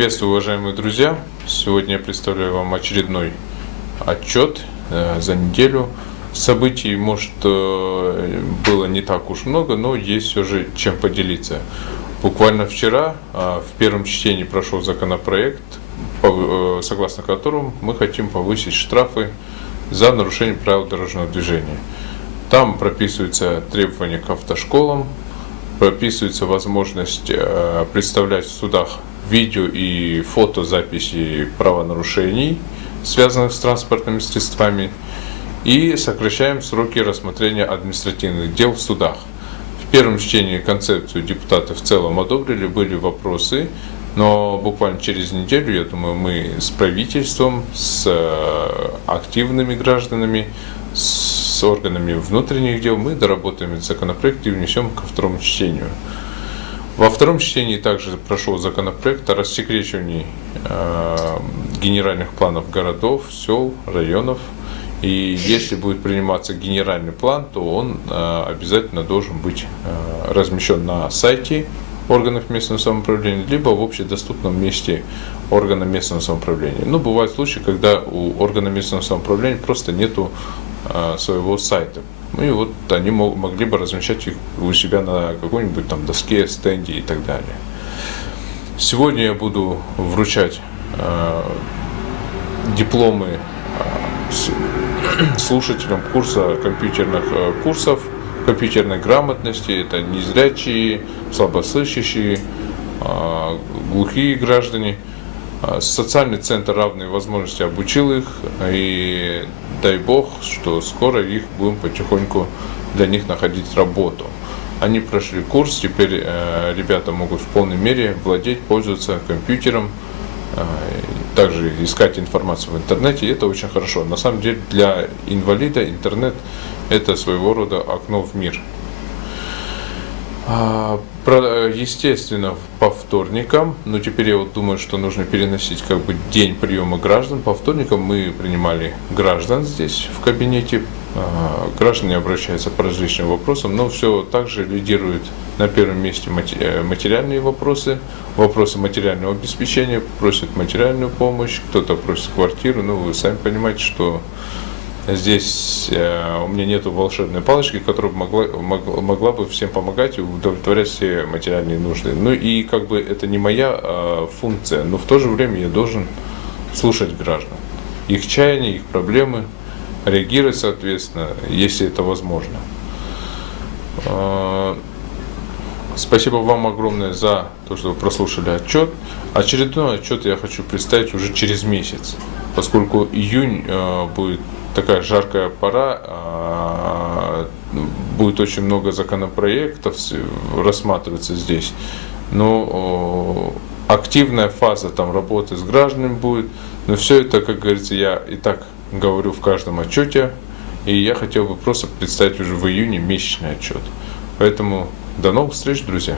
Приветствую, уважаемые друзья! Сегодня я представляю вам очередной отчет за неделю. Событий, может, было не так уж много, но есть все же чем поделиться. Буквально вчера в первом чтении прошел законопроект, согласно которому мы хотим повысить штрафы за нарушение правил дорожного движения. Там прописываются требования к автошколам, прописывается возможность представлять в судах видео и фотозаписи правонарушений, связанных с транспортными средствами, и сокращаем сроки рассмотрения административных дел в судах. В первом чтении концепцию депутаты в целом одобрили, были вопросы, но буквально через неделю, я думаю, мы с правительством, с активными гражданами, с органами внутренних дел, мы доработаем этот законопроект и внесем ко второму чтению. Во втором чтении также прошел законопроект о рассекречивании генеральных планов городов, сел, районов. И если будет приниматься генеральный план, то он обязательно должен быть размещен на сайте органов местного самоуправления, либо в общедоступном месте органа местного самоуправления. Но бывают случаи, когда у органа местного самоуправления просто нету своего сайта. Ну и вот они могли бы размещать их у себя на какой-нибудь там доске, стенде и так далее. Сегодня я буду вручать дипломы слушателям курса компьютерных курсов компьютерной грамотности. Это незрячие, слабослышащие, глухие граждане. Социальный центр «Равные возможности» обучил их, и дай бог, что скоро их будем потихоньку для них находить работу. Они прошли курс, теперь ребята могут в полной мере владеть, пользоваться компьютером, также искать информацию в интернете, и это очень хорошо. На самом деле для инвалида интернет – это своего рода окно в мир. Естественно, по вторникам, но теперь я вот думаю, что нужно переносить день приема граждан. По вторникам мы принимали граждан здесь в кабинете. Граждане обращаются по различным вопросам, но все также лидирует на первом месте материальные вопросы, вопросы материального обеспечения, просят материальную помощь, кто-то просит квартиру. Ну, вы сами понимаете, что здесь у меня нету волшебной палочки, которая могла бы всем помогать и удовлетворять все материальные нужды. Ну и это не моя функция, но в то же время я должен слушать граждан, их чаяния, их проблемы, реагировать соответственно, если это возможно. Спасибо вам огромное за то, что вы прослушали отчет. Очередной отчет я хочу представить уже через месяц, поскольку июнь будет такая жаркая пора, будет очень много законопроектов рассматриваться здесь, но активная фаза там работы с гражданами будет, но все это, как говорится, я и так говорю в каждом отчете, и я хотел бы просто представить уже в июне месячный отчет. Поэтому до новых встреч, друзья!